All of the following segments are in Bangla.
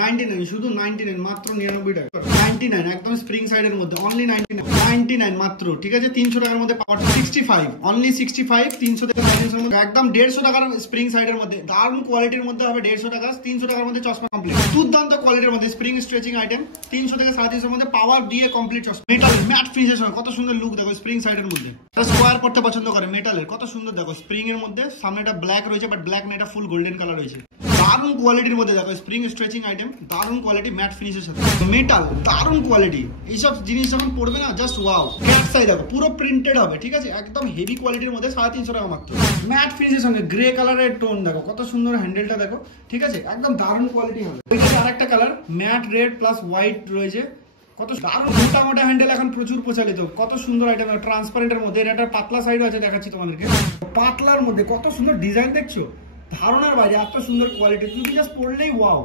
99 শুধু 99 মাত্র 99 টাকা 99 একদম স্প্রিং সাইডের মধ্যে অনলি 99 মাত্র ঠিক আছে 300 টাকার মধ্যে পাওয়ার 65 অনলি 65 300 থেকে 300 এর মধ্যে একদম 150 টাকার স্প্রিং সাইডের মধ্যে দারুণ কোয়ালিটির মধ্যে হবে 150 টাকা 300 টাকার মধ্যে চশমা কমপ্লিট দুর্দান্ত কোয়ালিটির মধ্যে স্প্রিং স্ট্রেচিং আইটেম 300 থেকে 350 এর মধ্যে পাওয়ার দিয়ে কমপ্লিট চশমা মেটাল ম্যাট ফিনিশের সঙ্গে কত সুন্দর লুক দেখো স্প্রিং সাইডের মধ্যে স্কোয়ার পড়তে পছন্দ করে মেটালের কত সুন্দর দেখো স্প্রিং এর মধ্যে সামনেটা ব্ল্যাক রয়েছে বাট ব্ল্যাক না এটা ফুল গোল্ডেন কালার রয়েছে দারুণ কোয়ালিটির মধ্যে দেখো স্প্রিং স্ট্রেচিং আইটেম দারুণ কোয়ালিটি ম্যাট ফিনিশের সাথে মেটাল দারুণ কোয়ালিটি এইসব জিনিস যখন পড়বে না জাস্ট ওয়াও ক্যাট সাইড দেখো পুরো প্রিন্টেড হবে ঠিক আছে একদম হেভি কোয়ালিটির মধ্যে 350 টাকা মাত্র ম্যাট ফিনিশের সঙ্গে গ্রে কালারের টোন দেখো কত সুন্দর হ্যান্ডেলটা দেখো ঠিক আছে একদম দারুণ কোয়ালিটি হবে ওইটা আরেকটা colour matte red plus white রয়েছে কত দারুণ মোটা মোটা হ্যান্ডেল এখন প্রচুর প্রচলিত কত সুন্দর আইটেম ট্রান্সপারেন্টের মধ্যে এটা পাতলা সাইড আছে দেখাচ্ছি তোমাদেরকে পাতলার মধ্যে কত সুন্দর ডিজাইন দেখছো ধারণার বাইরে এত সুন্দর কোয়ালিটি তুমি জাস্ট পড়লেই ওয়াও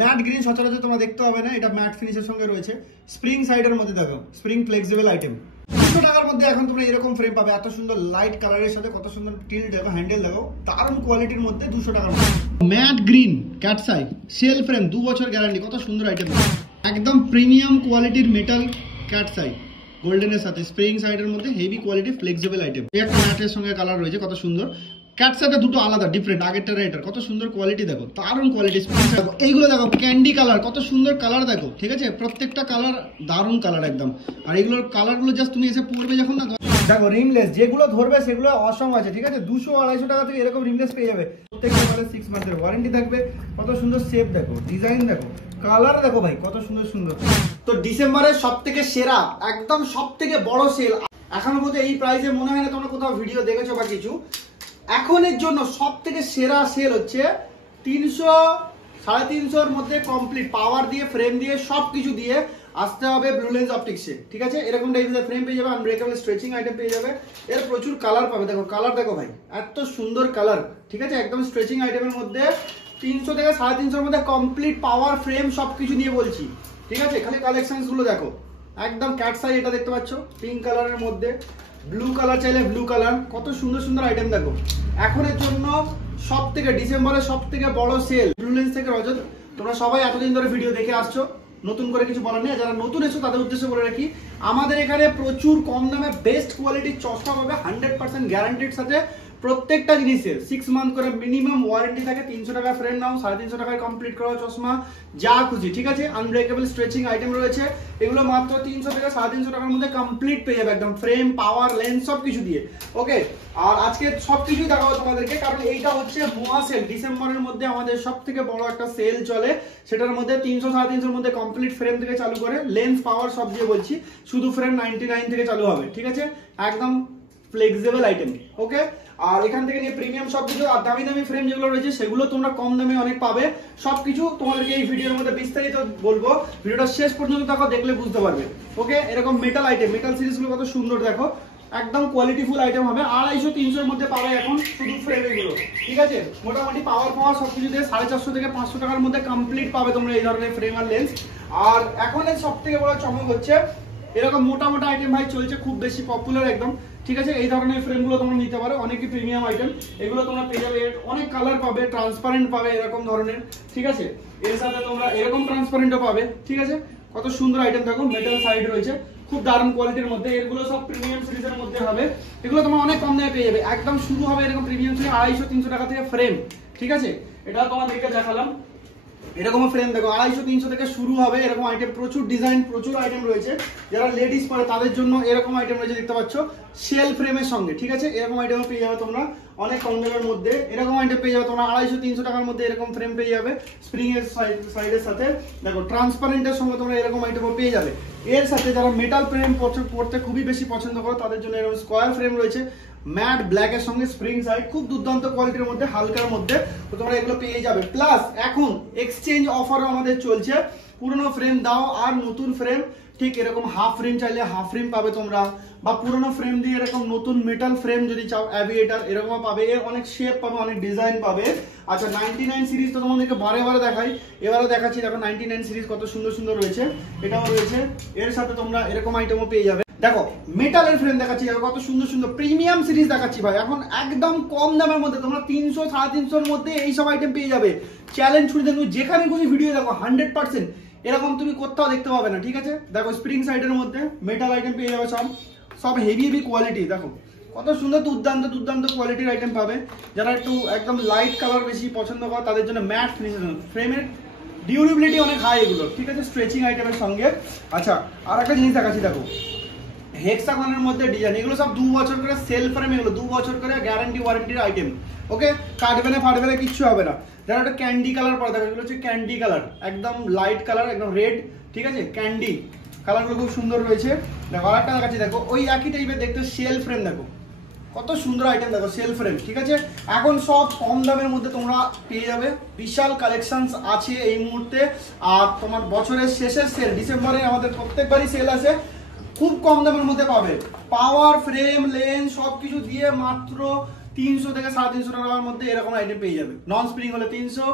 ম্যাট গ্রিন সচরাচর তোমরা দেখতে হবে না এটা ম্যাট ফিনিশের সঙ্গে রয়েছে স্প্রিং সাইডের মধ্যে দেখো স্প্রিং ফ্লেক্সিবল আইটেম 200 টাকার মধ্যে এখন তোমরা এরকম ফ্রেম পাবে এত সুন্দর লাইট কালারের সাথে কত সুন্দর টিল দেখো হ্যান্ডেল দেখো দারুণ কোয়ালিটির মধ্যে 200 টাকার মধ্যে ম্যাট গ্রিন ক্যাট সাই সেল ফ্রেম 2 বছর গ্যারান্টি কত সুন্দর আইটেম একদম প্রিমিয়াম কোয়ালিটির মেটাল ক্যাট সাই গোল্ডেনের সাথে স্প্রিং সাইডের মধ্যে হেভি কোয়ালিটি ফ্লেক্সিবল আইটেম একটা ম্যাটের সঙ্গে কালার রয়েছে কত সুন্দর ক্যাট সাইডে দুটো আলাদা ডিফারেন্ট আগেরটা এটার কত সুন্দর কোয়ালিটি দেখো দারুণ কোয়ালিটি দেখো এইগুলো দেখো ক্যান্ডি কালার কত সুন্দর কালার দেখো ঠিক আছে প্রত্যেকটা কালার দারুণ কালার একদম আর এগুলোর কালারগুলো জাস্ট তুমি এসে পরবে যখন না দেখো রিমলেস যেগুলো ধরবে সেগুলো অসম আছে ঠিক আছে 200-250 টাকা থেকে এরকম রিমলেস পেয়ে যাবে প্রত্যেকটা মানে 6 মাসের ওয়ারেন্টি থাকবে কত সুন্দর শেপ দেখো ডিজাইন দেখো কালার দেখো ভাই কত সুন্দর সুন্দর তো ডিসেম্বরের সবথেকে সেরা একদম সবথেকে বড় সেল এখনো পর্যন্ত এই প্রাইসে মনে হয় না তোমরা কোথাও ভিডিও দেখেছো বা কিছু এখনের জন্য সবথেকে সেরা সেল হচ্ছে 300-350 এর মধ্যে কমপ্লিট পাওয়ার দিয়ে ফ্রেম দিয়ে সবকিছু দিয়ে আসতে হবে ব্লু লেন্স অপটিক্সে ঠিক আছে এরকম টাইপের ফ্রেম পেয়ে যাবে আনব্রেকেবল স্ট্রেচিং আইটেম পেয়ে যাবে এর প্রচুর কালার পাবে দেখো কালার দেখো ভাই এত সুন্দর কালার ঠিক আছে একদম স্ট্রেচিং আইটেমের মধ্যে 300 থেকে 350 এর মধ্যে কমপ্লিট পাওয়ার ফ্রেম সবকিছু নিয়ে বলছি ঠিক আছে খালি কালেকশনস গুলো দেখো একদম ক্যাট সাইজ এটা দেখতে পাচ্ছ পিঙ্ক কালারের মধ্যে ব্লু কালার চাইলে ব্লু কালার কত সুন্দর সুন্দর আইটেম দেখো এখনের জন্য সবথেকে ডিসেম্বরের সবথেকে বড় সেল ব্লু লেন্স থেকে রজত তোমরা সবাই এতদিন ধরে ভিডিও দেখে আসছো নতুন করে কিছু বলার নেই যারা নতুন এসো তাদের উদ্দেশ্যে বলে রাখি আমাদের এখানে প্রচুর কম দামে বেস্ট কোয়ালিটির চশমা পাবে 100% গ্যারান্টির সাথে প্রত্যেকটা জিনিসের 6 মান্থ করে মিনিমাম ওয়ারেন্টি থাকে 300 টাকা ফ্রেম নাও 350 টাকায় কমপ্লিট করা চশমা যা খুশি ঠিক আছে আনব্রেকেবল স্ট্রেচিং আইটেম রয়েছে এগুলো মাত্র 300 থেকে 350 টাকার মধ্যে কমপ্লিট পেয়ে যাবে একদম ফ্রেম পাওয়ার লেন্স সবকিছু দিয়ে ওকে আর আজকে সবকিছু দেখাবো তোমাদেরকে কারণ এইটা হচ্ছে মহা সেল ডিসেম্বরের মধ্যে আমাদের সবথেকে বড় একটা সেল চলে সেটার মধ্যে 300-350 এর মধ্যে কমপ্লিট ফ্রেম থেকে চালু করে লেন্স পাওয়ার সব দিয়ে বলছি শুধু ফ্রেম 99 থেকে চালু হবে ঠিক আছে একদম ফ্লেক্সিবল আইটেম ওকে আর এখান থেকে নিয়ে প্রিমিয়াম সবকিছু আর দামি দামি ফ্রেম যেগুলো রয়েছে সেগুলো তোমরা কম দামে অনেক পাবে সবকিছু তোমাদেরকে এই ভিডিওর মধ্যে বিস্তারিত বলবো ভিডিওটা শেষ পর্যন্ত দেখো দেখলে বুঝতে পারবে ওকে এরকম মেটাল আইটেম মেটাল সিরিজগুলো কত সুন্দর দেখো একদম কোয়ালিটিফুল আইটেম হবে 250-300 এর মধ্যে পাবে এখন শুধু ফ্রেম এগুলো ঠিক আছে মোটামুটি পাওয়ার সবকিছু দিয়ে 450 থেকে 500 টাকার মধ্যে কমপ্লিট পাবে তোমরা এই ধরনের ফ্রেম আর লেন্স আর এখন এর সবথেকে বড় চমক হচ্ছে এরকম মোটা মোটা আইটেম ভাই চলছে খুব বেশি পপুলার একদম ঠিক আছে এই ধরনের ফ্রেমগুলো তোমরা নিতে পারো অনেকই প্রিমিয়াম আইটেম এগুলো তোমরা পেয়ে যাবে অনেক কালার পাবে ট্রান্সপারেন্ট পাবে এরকম ধরনের ঠিক আছে এর সাথে তোমরা এরকম ট্রান্সপারেন্টও পাবে ঠিক আছে কত সুন্দর আইটেম দেখো মেটাল সাইড রয়েছে খুব দারুণ কোয়ালিটির মধ্যে এগুলো সব প্রিমিয়াম সিরিজের মধ্যে হবে এগুলো তোমরা অনেক কম দামে পেয়ে যাবে একদম শুরু হবে এরকম প্রিমিয়াম সিরিজ 250-300 টাকা থেকে ফ্রেম ঠিক আছে এটা তোমাদেরকে দেখালাম এরকম ফ্রেম দেখো 250-300 থেকে শুরু হবে এরকম আইটেম প্রচুর ডিজাইন প্রচুর আইটেম রয়েছে যারা লেডিস পরে তাদের জন্য এরকম আইটেম রয়েছে দেখতে পাচ্ছ শেল ফ্রেমের সঙ্গে ঠিক আছে এরকম আইটেম পেয়ে যাবে তোমরা অনেক কম দামের মধ্যে এরকম আইটেম পেয়ে যাবে তোমরা 250-300 টাকার মধ্যে এরকম ফ্রেম পেয়ে যাবে স্প্রিং এর সাইডের সাথে দেখো ট্রান্সপারেন্টের সঙ্গে তোমরা এরকম আইটেমও পেয়ে যাবে এর সাথে যারা মেটাল ফ্রেম পড়তে খুবই বেশি পছন্দ করো তাদের জন্য এরকম স্কোয়ার ফ্রেম রয়েছে ম্যাট ব্ল্যাক এর সঙ্গে স্প্রিং সাইড খুব দুর্দান্ত কোয়ালিটির মধ্যে হালকার মধ্যে তো তোমরা এগুলো পেয়ে যাবে প্লাস এখন এক্সচেঞ্জ অফারও আমাদের চলছে পুরনো ফ্রেম দাও আর নতুন ফ্রেম ঠিক এরকম হাফ ফ্রেম চাইলে হাফ ফ্রেম পাবে তোমরা বা পুরনো ফ্রেম দিয়ে এরকম নতুন মেটাল ফ্রেম যদি চাও অ্যাভিয়েটার এরকম পাবে এর অনেক শেপ পাবে অনেক ডিজাইন পাবে আচ্ছা 99 সিরিজ তো তোমাদেরকে বারে দেখাই এবারে দেখাচ্ছি দেখো 99 সিরিজ কত সুন্দর সুন্দর রয়েছে এটাও রয়েছে এর সাথে তোমরা এরকম আইটেমও পেয়ে যাবে দেখো মেটালের ফ্রেম দেখাচ্ছি, কত সুন্দর সুন্দর প্রিমিয়াম সিরিজ দেখাচ্ছি ভাই। এখন একদম কম দামের মধ্যে তোমরা 300 350-এর মধ্যে এই সব আইটেম পেয়ে যাবে। চ্যালেঞ্জ ছুড়ে দেখো, যেখানে খুশি ভিডিও দেখো 100% এরকম তুমি কোথাও দেখতে পাবে না, ঠিক আছে। দেখো স্প্রিং সাইডের মধ্যে মেটাল আইটেম পেয়ে যাবে, সব হেভি হেভি কোয়ালিটি। দেখো কত সুন্দর দুর্দান্ত দুর্দান্ত কোয়ালিটির আইটেম পাবে। যারা একটু একদম লাইট কালার বেশি পছন্দ করে তাদের জন্য ম্যাট ফিনিশিং, ফ্রেমের ডিউরেবিলিটি অনেক হাই এগুলো, ঠিক আছে, স্ট্রেচিং আইটেমের সঙ্গে। আচ্ছা আর একটা জিনিস দেখাচ্ছি, দেখো হেক্সাগনের মধ্যে ডিজাইন, এগুলো সব 2 বছর করে সেল ফ্রেম, এগুলো 2 বছর করে গ্যারান্টি ওয়ারেন্টির আইটেম। ওকে, কাটবে না ফাটবে না কিচ্ছু হবে না। যারা একটা ক্যান্ডি কালার পরে দেখো, এগুলো হচ্ছে ক্যান্ডি কালার, একদম লাইট কালার, একদম রেড, ঠিক আছে, ক্যান্ডি কালারগুলো খুব সুন্দর রয়েছে। দেখো আর একটা দেখাচ্ছি, দেখো ওই একই টাইপের দেখতে সেল ফ্রেম, দেখো কত সুন্দর আইটেম, দেখো সেল ফ্রেম, ঠিক আছে। এখন সব কম দামের মধ্যে তোমরা পেয়ে যাবে, বিশাল কালেকশনস আছে এই মুহূর্তে। আর তোমার বছরের শেষের সেল, ডিসেম্বরে আমাদের প্রত্যেকবারই সেল আছে, খুব কম দামের মধ্যে পাবে। পাওয়ার ফ্রেম লেন্স সব কিছু দিয়ে মাত্র 300 থেকে 350 টাকার মধ্যে এরকম আইটেম পেয়ে যাবে। নন স্প্রিং হলে 300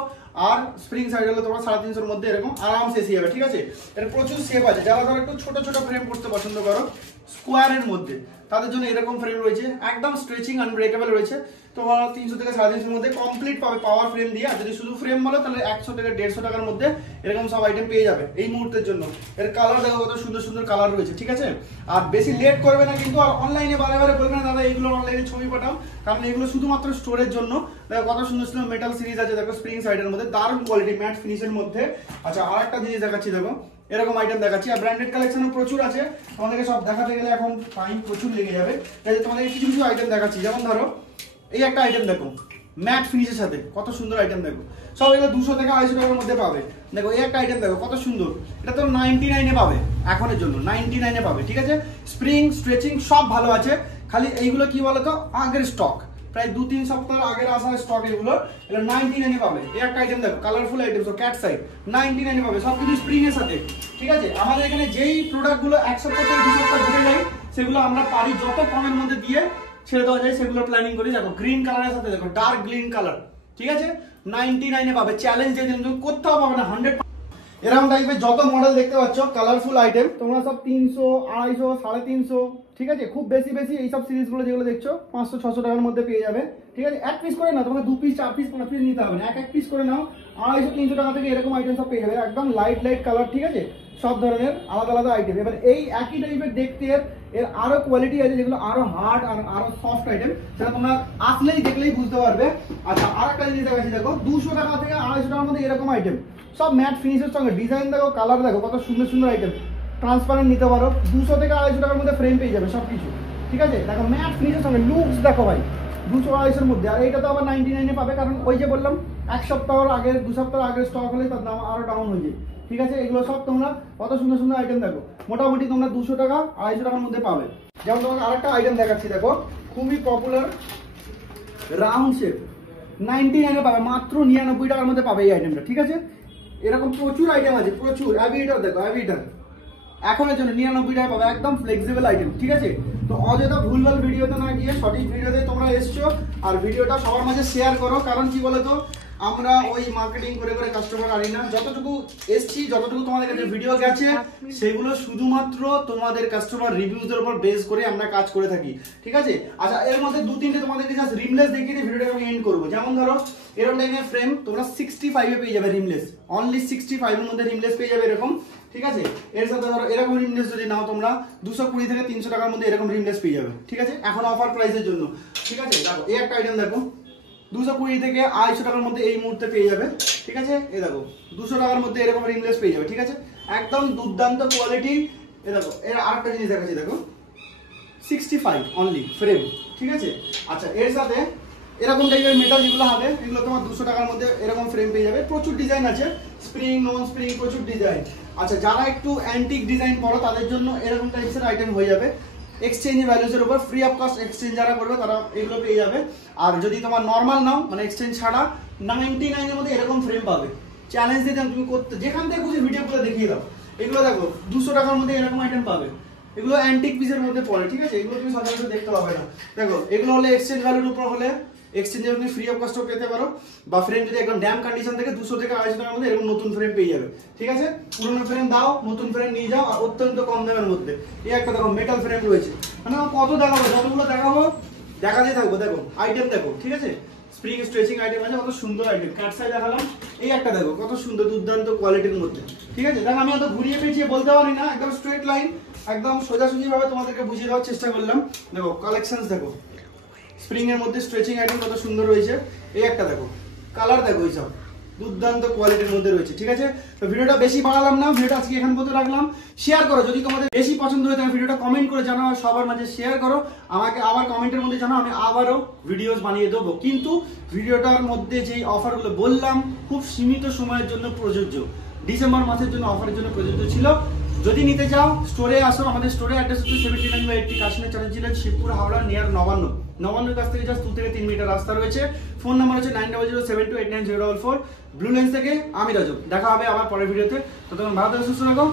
আর স্প্রিং সাইড হলে তোমরা 350-এর মধ্যে এরকম আরামসে এসে যাবে, ঠিক আছে। এর প্রচুর শেপ আছে, যারা ধরো একটু ছোট ছোট ফ্রেম করতে পছন্দ করো স্কোয়ারের মধ্যে, তাদের জন্য এরকম ফ্রেম রয়েছে, একদম স্ট্রেচিং আনব্রেকেবল রয়েছে। তোমরা 300 থেকে 350-এর মধ্যে কমপ্লিট পাবে পাওয়ার ফ্রেম দিয়ে। আর যদি শুধু ফ্রেম বলো তাহলে 100 থেকে 150 টাকার মধ্যে এরকম সব আইটেম পেয়ে যাবে এই মুহূর্তের জন্য। এর কালার দেখো কত সুন্দর সুন্দর কালার রয়েছে, ঠিক আছে। আর বেশি লেট করবে না কিন্তু, আর অনলাইনে বারে বারে বলবে না দাদা এইগুলো অনলাইনে ছবি পাঠাও, কারণ এগুলো শুধুমাত্র স্টোরের জন্য। দেখো কত সুন্দর সুন্দর মেটাল সিরিজ আছে, দেখো স্প্রিং সাইডের মধ্যে দারুণ কোয়ালিটি, ম্যাট ফিনিশের মধ্যে। আচ্ছা আর একটা জিনিস দেখাচ্ছি, দেখো এরকম আইটেম দেখাচ্ছি। আর ব্র্যান্ডেড কালেকশনও প্রচুর আছে, তোমাদেরকে সব দেখাতে গেলে এখন টাইম প্রচুর লেগে যাবে, তাই তোমাদেরকে কিছু কিছু আইটেম দেখাচ্ছি। যেমন ধরো এই একটা আইটেম দেখো ম্যাট ফিনিশের সাথে, কত সুন্দর আইটেম, দেখো সব এগুলো 200 থেকে 250 টাকার মধ্যে পাবে। দেখো এই একটা আইটেম দেখো কত সুন্দর, এটা তো 99-এ পাবে, এখনের জন্য 99-এ পাবে, ঠিক আছে। স্প্রিং স্ট্রেচিং সব ভালো আছে, খালি এইগুলো কি বলতো আগের স্টক, প্রায় 2-3 সপ্তাহ আগের আসা স্টক, এগুলো 99-এ পাবে। এই একটা আইটেম দেখো কালারফুল আইটেম, সব ক্যাট সাইড 99-এ পাবে, সব কিছু স্প্রিং এর সাথে, ঠিক আছে। আমাদের এখানে যেই প্রোডাক্টগুলো 1 সপ্তাহ থেকে 2 সপ্তাহ ঘুরে যায় সেগুলো আমরা পারি যত কমের মধ্যে দিয়ে ছেড়ে দেওয়া যায়, সেগুলো প্ল্যানিং করি। দেখো গ্রিন কালারের সাথে, দেখো ডার্ক গ্রিন কালার, ঠিক আছে, 99-এ পাবে। চ্যালেঞ্জ দিয়ে দিন, তুমি কোথাও পাবে না, 100। এরকম টাইপের যত মডেল দেখতে পাচ্ছ কালারফুল আইটেম, তোমরা সব 300, 250, 350, ঠিক আছে। খুব বেশি বেশি এইসব সিরিজগুলো যেগুলো দেখছো 500-600 টাকার মধ্যে পেয়ে যাবে, ঠিক আছে। 1 পিস করে না, তোমাকে 2 পিস 4 পিস 5 পিস নিতে হবে না, 1 পিস করে নাও, 250-300 টাকা থেকে এরকম আইটেম সব পেয়ে যাবে, একদম লাইট লাইট কালার, ঠিক আছে, সব ধরনের আলাদা আলাদা আইটেম। এবার এই একই টাইপের দেখতে এর আরো কোয়ালিটি আছে, যেগুলো আরো হার্ড আর আরো সফট আইটেম, সেটা তোমরা আসলেই দেখলেই বুঝতে পারবে। আচ্ছা আর একটা জিনিস দেখাচ্ছি, দেখো 200 টাকা থেকে 250 টাকার মধ্যে এরকম আইটেম, সব ম্যাট ফিনিশের সঙ্গে, ডিজাইন দেখো, কালার দেখো, কত সুন্দর সুন্দর আইটেম, ট্রান্সপারেন্ট নিতে পারো। 200 থেকে 250 টাকার মধ্যে ফ্রেম পেয়ে যাবে সবকিছু, ঠিক আছে। দেখো ম্যাট ফিনিশের সঙ্গে লুকস দেখো ভাই, 200-250-এর মধ্যে। আর এইটা তো আবার 99-এ পাবে, কারণ ওই যে বললাম 1 সপ্তাহ আগের 2 সপ্তাহ আগের স্টক হলে তার দাম আরো ডাউন হয়ে যায়, ঠিক আছে। এগুলো সব তোমরা কত সুন্দর সুন্দর আইটেম দেখো, মোটামুটি তোমরা 200 টাকা 250 টাকার মধ্যে পাবে। যেমন তোমাকে আরেকটা আইটেম দেখাচ্ছি, দেখো খুবই পপুলার রাউন্ড শেপ, 99-এ পাবে, মাত্র 99 টাকার মধ্যে পাবে এই আইটেমটা, ঠিক আছে। এরকম প্রচুর আইটেম আছে, প্রচুর। অ্যাভিয়েটার দেখো, অ্যাভিয়েটার এখনের জন্য 99 টাকায় পাবে, একদম ফ্লেক্সিবল আইটেম, ঠিক আছে। তো অযথা ভুলভাল ভিডিওতে না গিয়ে সঠিক ভিডিওতে তোমরা এসছো, আর ভিডিওটা সবার মাঝে শেয়ার করো। কারণ কি বলতো, আমরা ওই মার্কেটিং করে করে কাস্টমার আনি না, যতটুকু এসছি, যতটুকু তোমাদের কাছে ভিডিও গেছে, সেগুলো শুধুমাত্র তোমাদের কাস্টমার রিভিউজের উপর বেস করে আমরা কাজ করে থাকি, ঠিক আছে। আচ্ছা এর মধ্যে 2-3টে তোমাদেরকে জাস্ট রিমলেস দেখিয়ে দিয়ে ভিডিওটা আমি এন্ড করবো। যেমন ধরো এরকম টাইপের ফ্রেম তোমরা 65-এ পেয়ে যাবে রিমলেস, অনলি 65-এর মধ্যে রিমলেস পেয়ে যাবে এরকম, ঠিক আছে। এর সাথে ধরো এরকম রিমলেস যদি নাও তোমরা 220 থেকে 300 টাকার মধ্যে এরকম রিমলেস পেয়ে যাবে, ঠিক আছে, এখন অফার প্রাইসের জন্য, ঠিক আছে। দেখো এই একটা আইটেম দেখো 220 থেকে 250 টাকার মধ্যে এই মুহূর্তে পেয়ে যাবে, ঠিক আছে। এই দেখো 200 টাকার মধ্যে এরকম রিমলেস পেয়ে যাবে, ঠিক আছে, একদম দুর্দান্ত কোয়ালিটি। এই দেখো এর আরেকটা জিনিস দেখাচ্ছি, দেখো 65 অনলি ফ্রেম, ঠিক আছে। আচ্ছা এর সাথে এরকম টাইপের মেটাল যেগুলো হবে, এগুলো তোমার 200 টাকার মধ্যে এরকম ফ্রেম পেয়ে যাবে। প্রচুর ডিজাইন আছে, স্প্রিং নন স্প্রিং প্রচুর ডিজাইন। আচ্ছা যারা একটু অ্যান্টিক ডিজাইন করো তাদের জন্য এরকম টাইপের আইটেম হয়ে যাবে, এক্সচেঞ্জ ভ্যালুজের উপর ফ্রি অফ কস্ট এক্সচেঞ্জ যারা করবে তারা এগুলো পেয়ে যাবে। আর যদি তোমার নর্মাল নাও, মানে এক্সচেঞ্জ ছাড়া, 99-এর মধ্যে এরকম ফ্রেম পাবে। চ্যালেঞ্জ দিয়ে তুমি করতে যেখান থেকে খুশি ভিডিওগুলো দেখিয়ে দাও। এগুলো দেখো 200 টাকার মধ্যে এরকম আইটেম পাবে, এগুলো অ্যান্টিক পিসের মধ্যে পড়ে, ঠিক আছে, এগুলো তুমি সচরাচর দেখতে পাবে না। দেখো এগুলো হলে এক্সচেঞ্জ ভ্যালুর উপর হলে এক্সচেঞ্জে তুমি ফ্রি অফ কস্টও পেতে পারো, বা ফ্রেম যদি একদম ড্যাম কন্ডিশন থেকে 200 থেকে 250 টাকার মধ্যে এরকম নতুন ফ্রেম পেয়ে যাবে। ঠিক আছে, পুরোনো ফ্রেম দাও, নতুন ফ্রেম নিয়ে যাও, আর অত্যন্ত কম দামের মধ্যে। এই একটা দেখো মেটাল ফ্রেম রয়েছে, মানে কত দেখাবো, যতগুলো দেখাবো দেখাতে থাকবো। দেখো আইটেম দেখো, ঠিক আছে, স্প্রিং স্ট্রেচিং আইটেম আছে, কত সুন্দর আইটেম। কাট সাইজ দেখালাম, এই একটা দেখো কত সুন্দর দুর্দান্ত কোয়ালিটির মধ্যে। ঠিক আছে, দেখো আমি অত ঘুরিয়ে পেঁচিয়ে বলতে পারি না, একদম স্ট্রেট লাইন, একদম সোজাসুজি ভাবে তোমাদেরকে বুঝিয়ে দেওয়ার চেষ্টা করলাম। দেখো কালেকশনস দেখো, স্প্রিং এর মধ্যে স্ট্রেচিং আইটেম কত সুন্দর রয়েছে। এই একটা দেখো, কালার দেখো, এইসব দুর্দান্ত কোয়ালিটির মধ্যে রয়েছে। ঠিক আছে, তো ভিডিওটা বেশি বাড়ালাম না, ভিডিওটা আজকে এখান পর্যন্ত রাখলাম। শেয়ার করো যদি তোমাদের বেশি পছন্দ হয়ে থাকে, ভিডিওটা কমেন্ট করে জানাও, সবার মাঝে শেয়ার করো, আমাকে আবার কমেন্টের মধ্যে জানাও, আমি আবারও ভিডিওস বানিয়ে দেবো। কিন্তু ভিডিওটার মধ্যে যেই অফারগুলো বললাম খুব সীমিত সময়ের জন্য প্রযোজ্য, ডিসেম্বর মাসের জন্য অফারের জন্য প্রযোজ্য ছিল। যদি নিতে চাও স্টোরে আসো, আমাদের স্টোরে অ্যাড্রেস হচ্ছে 79/80 কাশ্মীর চ্যালেঞ্জ, শিবপুর, হাওড়া, নিয়ার নবান্ন। নবান্নের কাছ থেকে জাস্ট 2 থেকে 3 মিটার রাস্তা রয়েছে। ফোন নাম্বার হচ্ছে 9007289044। ব্লু লেন্স থেকে আমি রাজু। দেখা হবে আবার পরের ভিডিওতে। ততক্ষণ ভালো থাকো, সুস্থ থাকো।